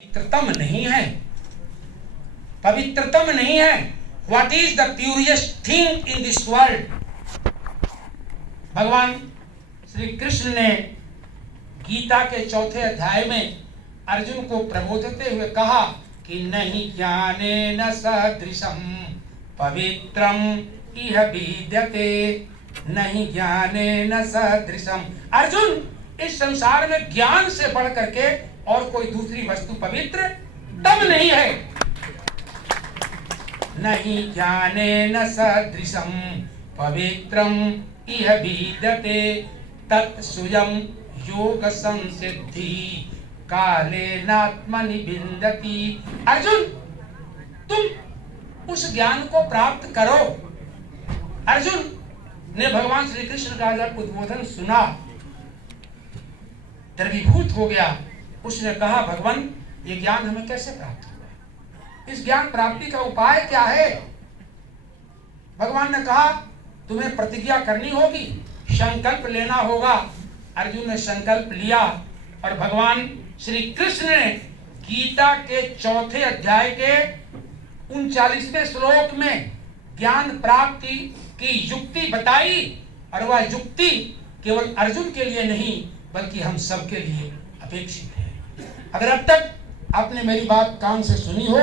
पवित्रतम नहीं है, पवित्रतम नहीं है। What is the purest thing in this world? भगवान श्री कृष्ण ने गीता के चौथे अध्याय में अर्जुन को प्रबोधते हुए कहा कि नहीं ज्ञानेन सदृशम पवित्रम इह विद्यते, नहीं ज्ञानेन सदृशम। अर्जुन, इस संसार में ज्ञान से बढ़ करके और कोई दूसरी वस्तु पवित्र तब नहीं है। नहीं ज्ञानेन सदृशम पवित्रम इह विद्यते तत्स्वयं योग संसिद्धि कालेनात्मनि विन्दति। अर्जुन, तुम उस ज्ञान को प्राप्त करो। अर्जुन ने भगवान श्री कृष्ण का जब उद्बोधन सुना, द्रवीभूत हो गया। उसने कहा, भगवान, ये ज्ञान हमें कैसे प्राप्त होगा? इस ज्ञान प्राप्ति का उपाय क्या है? भगवान ने कहा, तुम्हें प्रतिज्ञा करनी होगी, संकल्प लेना होगा। अर्जुन ने संकल्प लिया और भगवान श्री कृष्ण ने गीता के चौथे अध्याय के 39वें श्लोक में ज्ञान प्राप्ति की युक्ति बताई। और वह युक्ति केवल अर्जुन के लिए नहीं बल्कि हम सबके लिए अपेक्षित है। अगर अब तक आपने मेरी बात कान से सुनी हो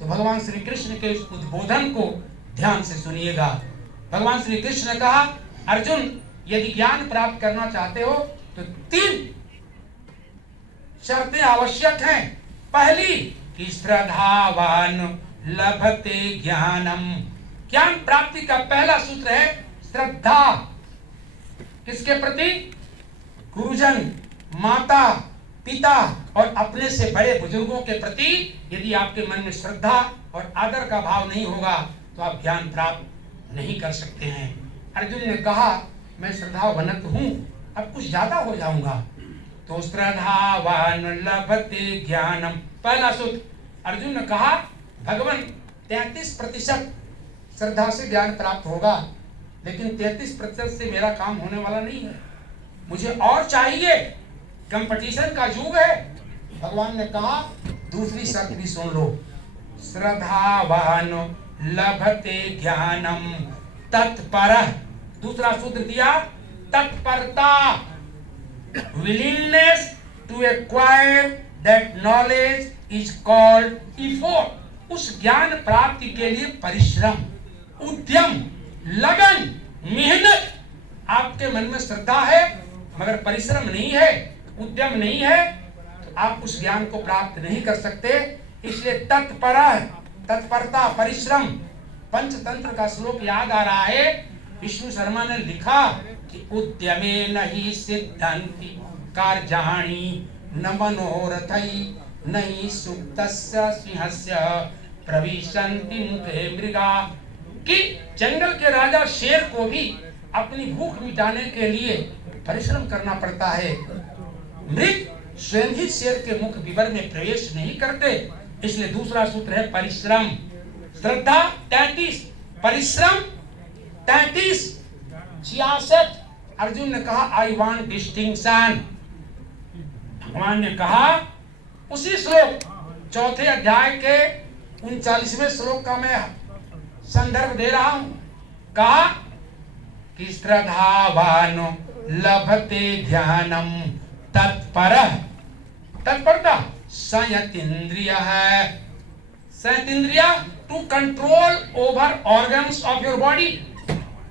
तो भगवान श्री कृष्ण के इस उद्बोधन को ध्यान से सुनिएगा। भगवान श्री कृष्ण ने कहा, अर्जुन, यदि ज्ञान प्राप्त करना चाहते हो तो 3 शर्तें आवश्यक हैं। पहली कि श्रद्धावान लभते ज्ञानम। ज्ञान प्राप्ति का पहला सूत्र है श्रद्धा। किसके प्रति? गुरुजन, माता, पिता और अपने से बड़े बुजुर्गों के प्रति यदि आपके मन में श्रद्धा और आदर का भाव नहीं होगा तो आप ज्ञान प्राप्त नहीं कर सकते हैं। अर्जुन ने कहा, मैं श्रद्धावनत हूँ, अब कुछ ज्यादा हो जाऊंगा। तो श्रद्धावान लभते ज्ञानम, पहला सूत्र। अर्जुन ने कहा, भगवान, 33% श्रद्धा से ज्ञान प्राप्त होगा, लेकिन 33% से मेरा काम होने वाला नहीं है, मुझे और चाहिए। कंपटीशन का युग है। भगवान ने कहा, दूसरी शर्त भी सुन लो। श्रद्धावान लभते ज्ञानम तत्परः। दूसरा सूत्र दिया, तत्परता, willingness to acquire that knowledge is called effort. उस ज्ञान प्राप्ति के लिए परिश्रम, उद्यम, लगन, मेहनत। आपके मन में श्रद्धा है मगर परिश्रम नहीं है, उद्यम नहीं है, तो आप उस ज्ञान को प्राप्त नहीं कर सकते। इसलिए तत्परता, परिश्रम। पंचतंत्र का श्लोक याद आ रहा है। विष्णु शर्मा ने लिखा कि उद्यमे नहीं सिद्धंति कार्याणि न मनोरथै नहीं सुप्तस्य सिंहस्य प्रविशन्ति मुखे मृगा। कि जंगल के राजा शेर को भी अपनी भूख मिटाने के लिए परिश्रम करना पड़ता है। मृग स्वयं ही शेर के मुख विवर में प्रवेश नहीं करते। इसलिए दूसरा सूत्र है परिश्रम। श्रद्धा 33, परिश्रम 33, 66। अर्जुन ने कहा, आई वांट डिस्टिंक्शन। भगवान ने कहा, उसी श्लोक चौथे अध्याय के 39वें श्लोक का मैं संदर्भ दे रहा हूं। कहा कि श्रद्धावान लभते ध्यानम तत्परः। तत्परता संयतीन्द्रिय है। संयतीन्द्रिय to control over organs of your body.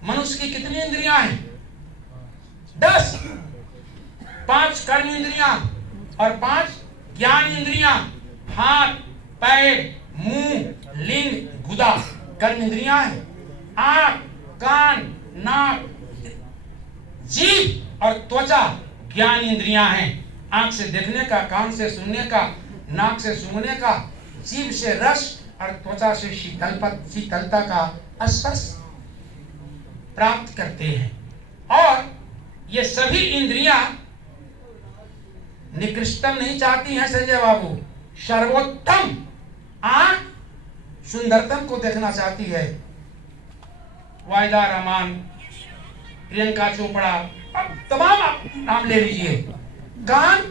मनुष्य की कितनी इंद्रियां हैं? 10। 5 कर्म इंद्रियां और 5 ज्ञान इंद्रियां। हाथ, पैर, मुंह, लिंग, गुदा कर्म इंद्रियां हैं। आंख, कान, नाक, जीभ और त्वचा ज्ञान इंद्रियां हैं। आंख से देखने का, कान से सुनने का, नाक से सूंघने का, जीभ से रस और त्वचा से शीतलता का स्पर्श प्राप्त करते हैं। और ये सभी इंद्रियां निकृष्टम नहीं चाहती हैं संजय बाबू, सर्वोत्तम। आंख सुंदरतम को देखना चाहती है। वायदा रहमान, प्रियंका चोपड़ा, अब तमाम आप नाम ले लीजिए। कान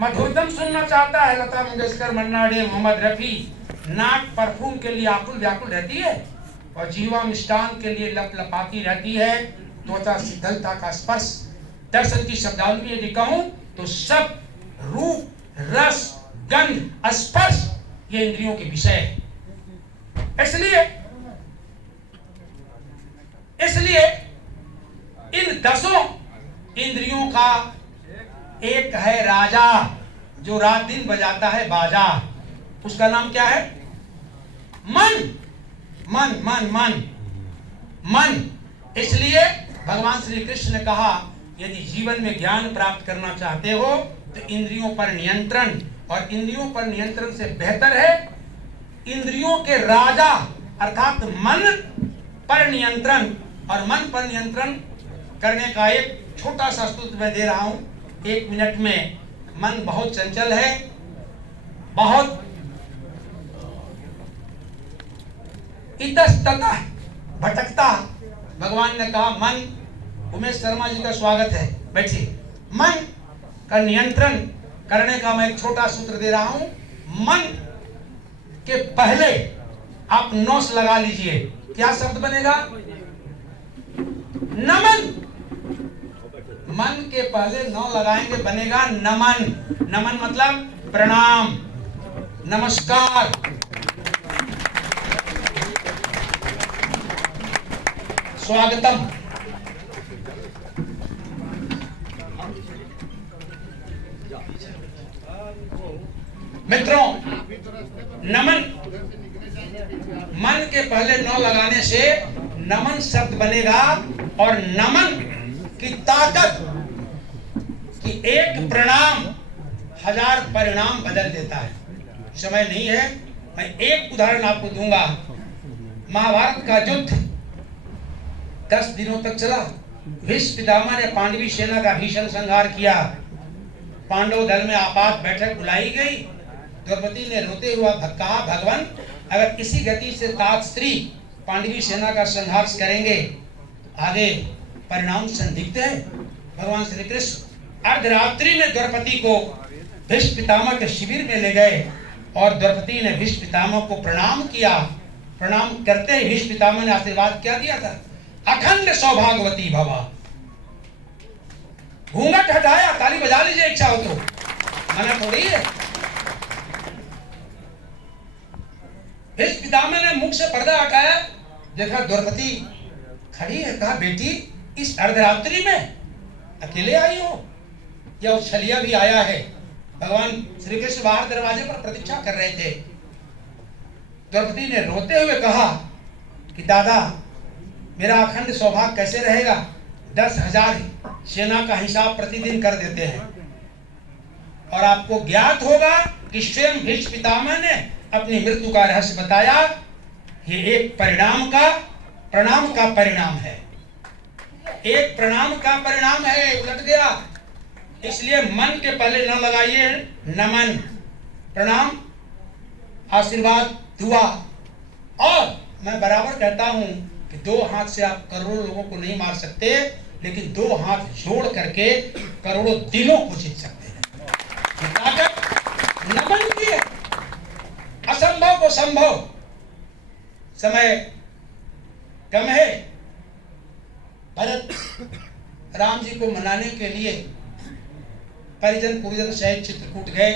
मधुरतम सुनना चाहता है, लता मंगेशकर, मन्ना डे, मोहम्मद रफी। नाक परफ्यूम के लिए आकुल व्याकुल रहती है और जीवा मिष्टान के लिए लपलपाती रहती है। त्वचा शीतलता का स्पर्श। दर्शन की शब्दावली में यदि कहूं तो सब रूप, रस, गंध, स्पर्श ये इंद्रियों के विषय है। इसलिए इन 10 इंद्रियों का एक है राजा जो रात दिन बजाता है बाजा। उसका नाम क्या है? मन। मन मन मन मन। इसलिए भगवान श्री कृष्ण ने कहा यदि जीवन में ज्ञान प्राप्त करना चाहते हो तो इंद्रियों पर नियंत्रण, और इंद्रियों पर नियंत्रण से बेहतर है इंद्रियों के राजा अर्थात मन पर नियंत्रण। और मन पर नियंत्रण करने का एक छोटा सा सूत्र मैं दे रहा हूं 1 मिनट में। मन बहुत चंचल है, बहुत इतस्ततः भटकता। भगवान ने कहा मन, उमेश शर्मा जी का स्वागत है, बैठिए। मन का नियंत्रण करने का मैं एक छोटा सूत्र दे रहा हूं। मन के पहले आप नौस लगा लीजिए। क्या शब्द बनेगा? नमन। मन के पहले नौ लगाएंगे, बनेगा नमन। नमन मतलब प्रणाम, नमस्कार। स्वागतम। मित्रों, नमन, मन के पहले नौ लगाने से नमन शब्द बनेगा। और नमन की ताकत कि एक प्रणाम 1000 परिणाम बदल देता है। समय नहीं है, मैं एक उदाहरण आपको दूंगा। महाभारत का युद्ध 10 दिनों तक चला। भीष्म पितामह ने पांडवी सेना का भीषण संहार किया। पांडव दल में आपात बैठक बुलाई गई। द्रौपदी ने रोते हुआ कहा, भगवान अगर इसी गति से तात स्त्री पांडवी सेना का संहार करेंगे तो आगे परिणाम संदिग्ध है। भगवान श्री कृष्ण अर्धरात्रि में द्रौपदी को भीष्म पितामह के शिविर में ले गए और द्रौपदी ने भीष्म पितामह को प्रणाम किया। प्रणाम करते ही भीष्म पितामह ने आशीर्वाद क्या दिया था? अखंड सौभाग्यवती भवा। घूंघट हटाया, ताली बजा लीजिए इच्छा हो तो, मना थोड़ी है। भीष्म पितामह ने मुख से पर्दा हटाया, देखा द्रौपदी खड़ी है। कहा, बेटी इस अर्धरात्रि में अकेले आई हो या उस छलिया भी आया है? भगवान श्री कृष्ण बाहर दरवाजे पर प्रतीक्षा कर रहे थे। द्रौपदी ने रोते हुए कहा कि दादा मेरा अखंड सौभाग्य कैसे रहेगा? 10,000 सेना का हिसाब प्रतिदिन कर देते हैं। और आपको ज्ञात होगा कि स्वयं भीष्म पितामह ने अपनी मृत्यु का रहस्य बताया। ये एक प्रणाम का परिणाम है। एक प्रणाम का परिणाम है, उलट गया। इसलिए मन के पहले न लगाइए नमन, प्रणाम, आशीर्वाद, दुआ। और मैं बराबर कहता हूं कि 2 हाथ से आप करोड़ों लोगों को नहीं मार सकते, लेकिन 2 हाथ जोड़ करके करोड़ों दिलों को जीत सकते हैं। ताकत नमन की है। असंभव को संभव। समय कम है। भरत राम जी को मनाने के लिए परिजन पूजन सहित चित्रकूट गए।